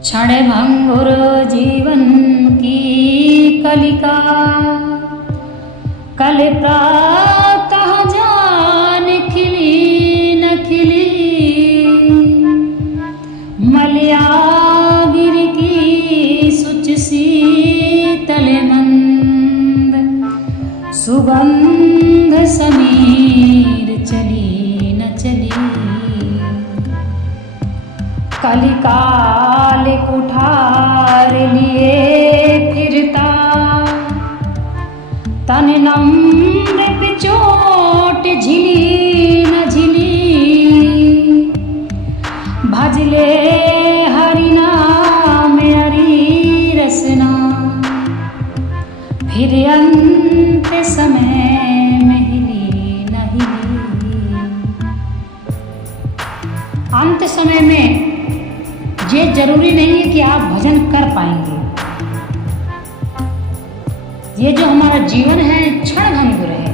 क्षण भंगुर जीवन की कलिका, कल प्रातः जान खिली न खिली। मलयागिर की सुच शीतल मंद, सुगंध समीर चली न चली। कलिकाल कुठार लिए फिरता, तन नम्र पिचोट झिली न झिली। भजले हरि नाम हरि रसना, फिर अंत समय में हिली न हिली। अंत समय में ये जरूरी नहीं है कि आप भजन कर पाएंगे। ये जो हमारा जीवन है क्षण भंगुर है।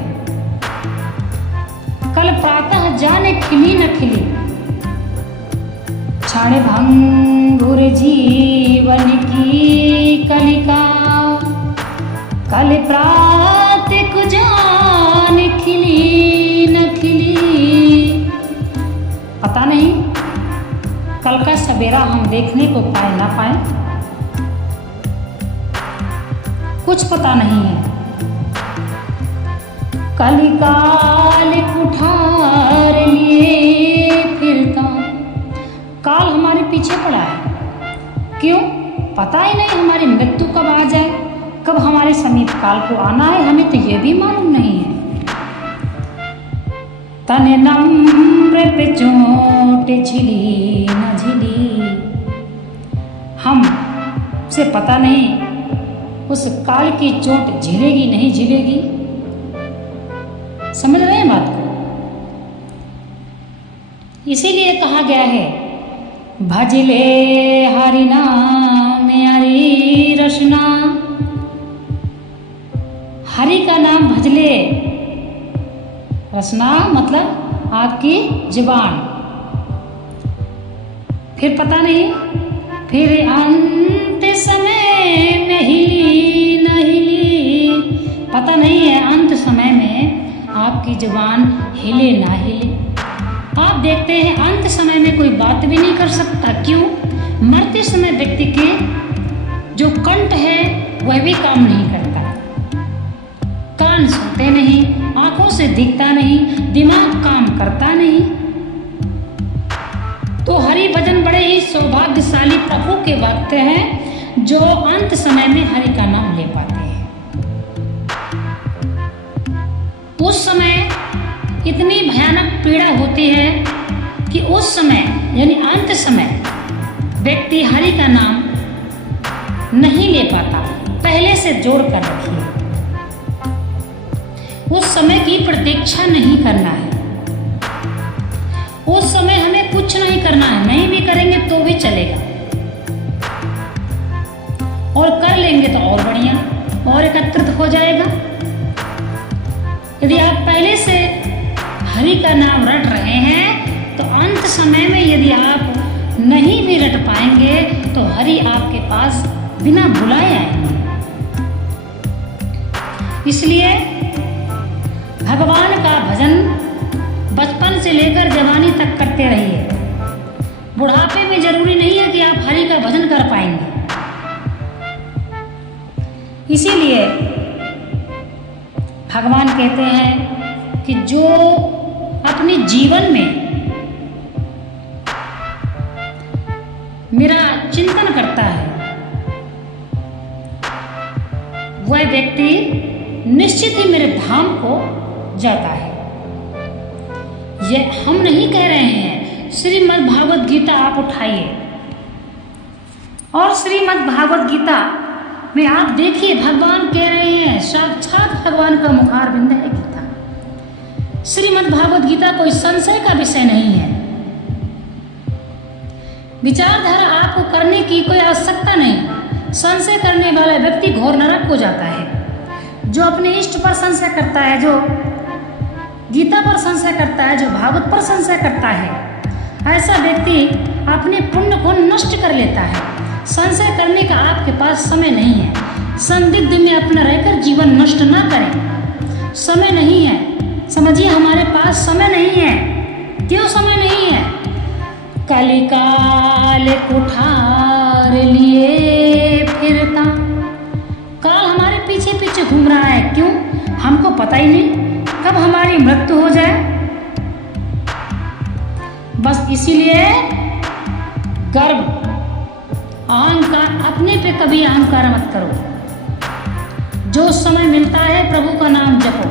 कल प्रातः जाने खिली न खिली। क्षण भंगुर जीवन की कलिका, कल प्रातः को जाने खिली न खिली। पता नहीं कल का सवेरा हम देखने को पाए ना पाए, कुछ पता नहीं है। कलिकाल कुठार लिए फिरता, काल हमारे पीछे पड़ा है। क्यों? पता ही नहीं हमारी मृत्यु कब आ जाए, कब हमारे समीप काल को आना है, हमें तो ये भी मालूम नहीं है। तन नम्र पे चोट झिली न झिली। हम से पता नहीं उस काल की चोट झिलेगी नहीं झिलेगी। समझ रहे हैं बात को? इसीलिए कहा गया है, भजले हरि नाम हरि रसना। हरि का नाम भजले, रसना मतलब आपकी जुबान। फिर पता नहीं, फिर अंत समय में हिली न हिली। पता नहीं है अंत समय में आपकी जुबान हिले ना हिले। आप देखते हैं अंत समय में कोई बात भी नहीं कर सकता। क्यों? मरते समय व्यक्ति के जो कंठ है वह भी काम नहीं करता, कान सुनते नहीं, आंखों से दिखता नहीं, दिमाग काम करता नहीं। तो हरि भजन बड़े ही सौभाग्यशाली प्रभु के भक्त हैं जो अंत समय में हरि का नाम ले पाते हैं। उस समय इतनी भयानक पीड़ा होती है कि उस समय यानी अंत समय व्यक्ति हरि का नाम नहीं ले पाता। पहले से जोड़ कर रखिए, उस समय की प्रतीक्षा नहीं करना है। उस समय हमें कुछ नहीं करना है, नहीं भी करेंगे तो भी चलेगा, और कर लेंगे तो और बढ़िया और एकत्रित हो जाएगा। यदि आप पहले से हरि का नाम रट रहे हैं तो अंत समय में यदि आप नहीं भी रट पाएंगे तो हरि आपके पास बिना बुलाए आएंगे। इसलिए भगवान का भजन बचपन से लेकर जवानी तक करते रहिए। बुढ़ापे में जरूरी नहीं है कि आप हरि का भजन कर पाएंगे। इसीलिए भगवान कहते हैं कि जो अपने जीवन में मेरा चिंतन करता है वह व्यक्ति निश्चित ही मेरे धाम को जाता है। ये हम नहीं कह रहे हैं, श्रीमद् भागवत गीता आप उठाइए और श्रीमद् भागवत गीता में आप देखिए भगवान कह रहे हैं, साक्षात भगवान का मुखारबिंद है गीता। श्रीमद् भागवत गीता कोई संशय का विषय नहीं है। विचारधारा आपको करने की कोई आवश्यकता नहीं। संशय करने वाला व्यक्ति घोर नरक को जाता है। जो अपने इष्ट पर संशय करता है, जो गीता पर संशय करता है, जो भागवत पर संशय करता है, ऐसा व्यक्ति अपने पुण्य को नष्ट कर लेता है। संशय करने का आपके पास समय नहीं है। संदिग्ध में अपना रहकर जीवन नष्ट ना करें। समय नहीं है, समझिए हमारे पास समय नहीं है। क्यों समय नहीं है? कलिकाल कुठार लिए फिरता। काल हमारे पीछे पीछे घूम रहा है। क्यों? हमको पता ही नहीं कब हमारी मृत्यु हो जाए। बस इसीलिए गर्व, अहंकार, अपने पे कभी अहंकार मत करो। जो समय मिलता है प्रभु का नाम जपो।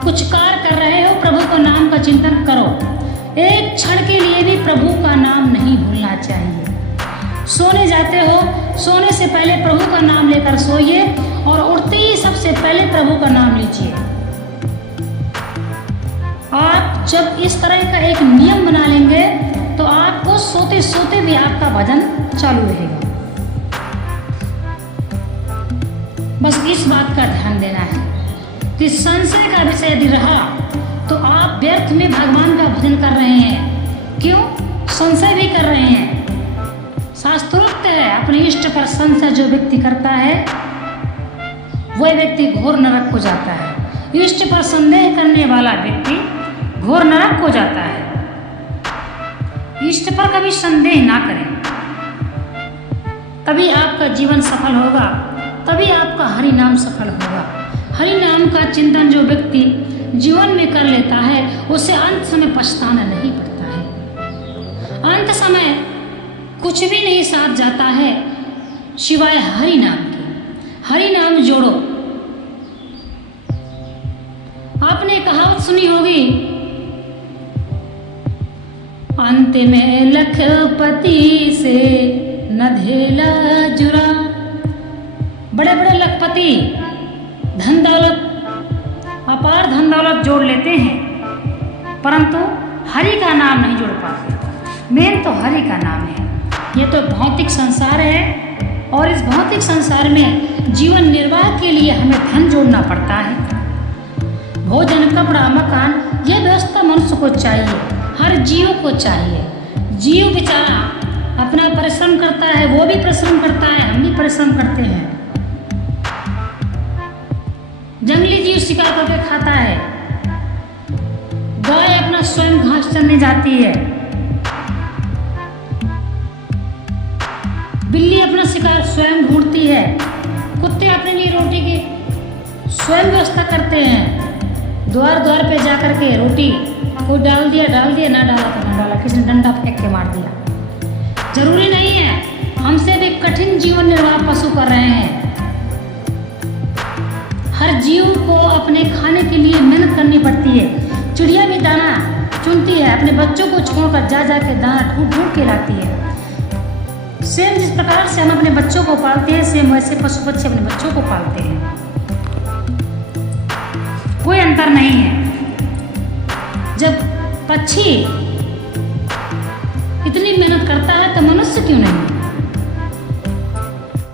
कुछ कार्य कर रहे हो, प्रभु का नाम का चिंतन करो। एक क्षण के लिए भी प्रभु का नाम नहीं भूलना चाहिए। सोने जाते हो, सोने से पहले प्रभु का नाम लेकर सोइए और उठते ही सबसे पहले प्रभु का नाम लीजिए। आप जब इस तरह का एक नियम बना लेंगे तो आपको सोते सोते भी आपका भजन चालू रहेगा। बस इस बात का ध्यान देना है कि संशय का विषय यदि रहा तो आप व्यर्थ में भगवान का भजन कर रहे हैं। क्यों? संशय भी कर रहे हैं। शास्त्रोक्त है, अपने इष्ट पर संशय जो व्यक्ति करता है वह व्यक्ति घोर नरक को जाता है। इष्ट पर संदेह करने वाला व्यक्ति घोर नरक को जाता है। इष्ट पर कभी संदेह ना करें, तभी आपका जीवन सफल होगा, तभी आपका हरि नाम सफल होगा। हरि नाम का चिंतन जो व्यक्ति जीवन में कर लेता है उसे अंत समय पछताना नहीं पड़ता है। अंत समय कुछ भी नहीं साथ जाता है सिवाय हरि नाम के। हरि नाम जोड़ो। आपने कहावत सुनी होगी, अंत में लखपति से न धेला जुरा। बड़े बड़े लखपति धन दौलत, अपार धन दौलत जोड़ लेते हैं परंतु हरि का नाम नहीं जोड़ पाते। मेन तो हरि का नाम है। ये तो भौतिक संसार है और इस भौतिक संसार में जीवन निर्वाह के लिए हमें धन जोड़ना पड़ता है। भोजन, कपड़ा, मकान, ये व्यवस्था मनुष्य को चाहिए, हर जीव को चाहिए। जीव बेचारा अपना परिश्रम करता है, वो भी परिश्रम करता है, हम भी परिश्रम करते हैं। जंगली जीव शिकार करके खाता है, गाय अपना स्वयं घास चरने जाती है, बिल्ली अपना शिकार स्वयं ढूंढती है, कुत्ते अपने लिए रोटी की स्वयं व्यवस्था करते हैं। द्वार द्वार पे जाकर के रोटी कोई डाल दिया, ना डाला तो ना डाला, किसी ने डंडा फेंक के मार दिया। जरूरी नहीं है, हमसे भी कठिन जीवन निर्वाह पशु कर रहे हैं। हर जीव को अपने खाने के लिए मेहनत करनी पड़ती है। चिड़िया भी दाना चुनती है, अपने बच्चों को छोड़कर जा जा के दाना ढूंढ ढूंढ के लाती है। सेम जिस प्रकार से हम अपने बच्चों को पालते हैं, सेम वैसे पशु पक्षी अपने बच्चों को पालते हैं। कोई अंतर नहीं है। जब पक्षी इतनी मेहनत करता है तो मनुष्य क्यों नहीं?